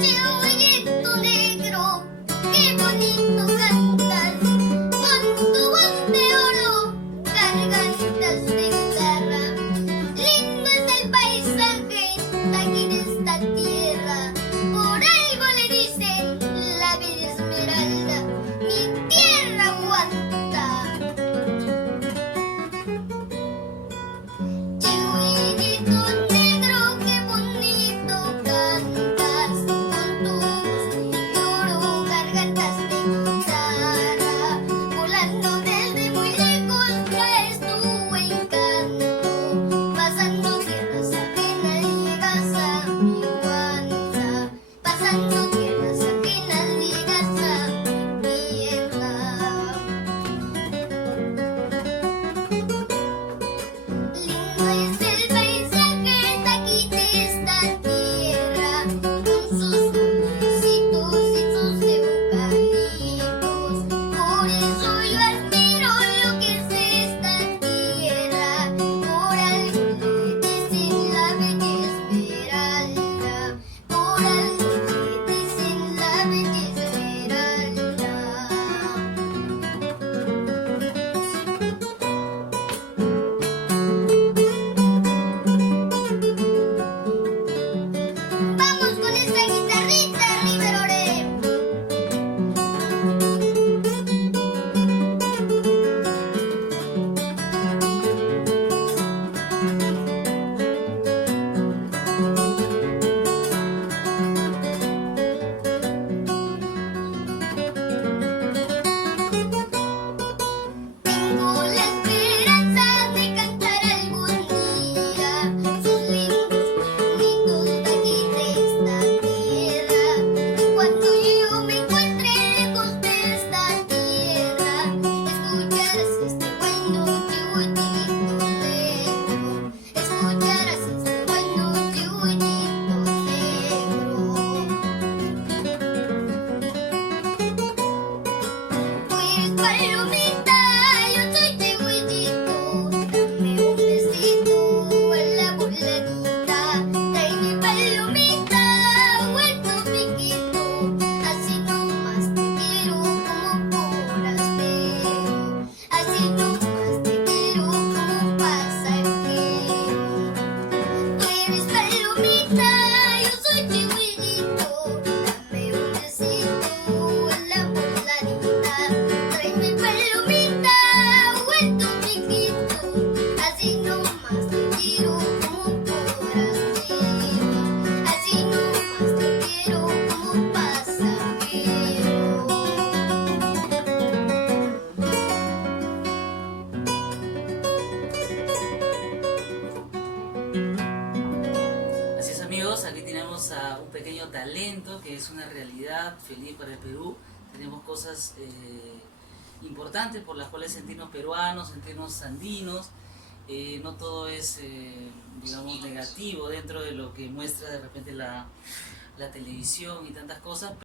Chihuahuito negro, qué bonito cantas, con tu voz de oro, gargantas de guitarra. Lindo es el paisaje de aquí de esta tierra, por algo le dicen la bella Esmeralda, mi tierra aguanta. Chihuahuito negro, qué bonito cantas, con tu voz de oro, gargantas de guitarra. Volando desde muy lejos traes tu encanto, pasando tierras ajenas llegas a mi guanza, pasando tierras ajenas llegas a mi tierra. Lindo es el paisaje de aquí de esta tierra, con sus sobrecitos y sus eucaliptos. Por eso yo admiro lo que es esta tierra, por algo le dicen la bella Esmeralda, por algo le dicen la bella Esmeralda. Vamos con esa guitarrita, Riverore. Tengo la esperanza de cantar algún día sus lindos cuentitos de aquí de esta tierra. Y cuando yo me encuentre lejos de esta tierra, escucharás este bueno chihuahuito negro, escucharás este bueno chihuahuito negro. Tú eres palomita, yo soy chihuahuito, dame un besito a la voladita. Tráeme palomita, vuelto piquito, así nomás te quiero como forastero, así nomás te quiero como pasajero. Tú eres palomita, yo soy chihuahuito, dame un besito a la voladita. Tráeme palomita, vuelto piquito, así nomás te quiero como forastero, así nomás te quiero como pasajero. Así es, amigos, aquí tenemos a un pequeño talento que es una realidad feliz para el Perú. Tenemos cosas importantes por las cuales sentirnos peruanos, sentirnos andinos. No todo es, digamos, negativo dentro de lo que muestra de repente la televisión y tantas cosas.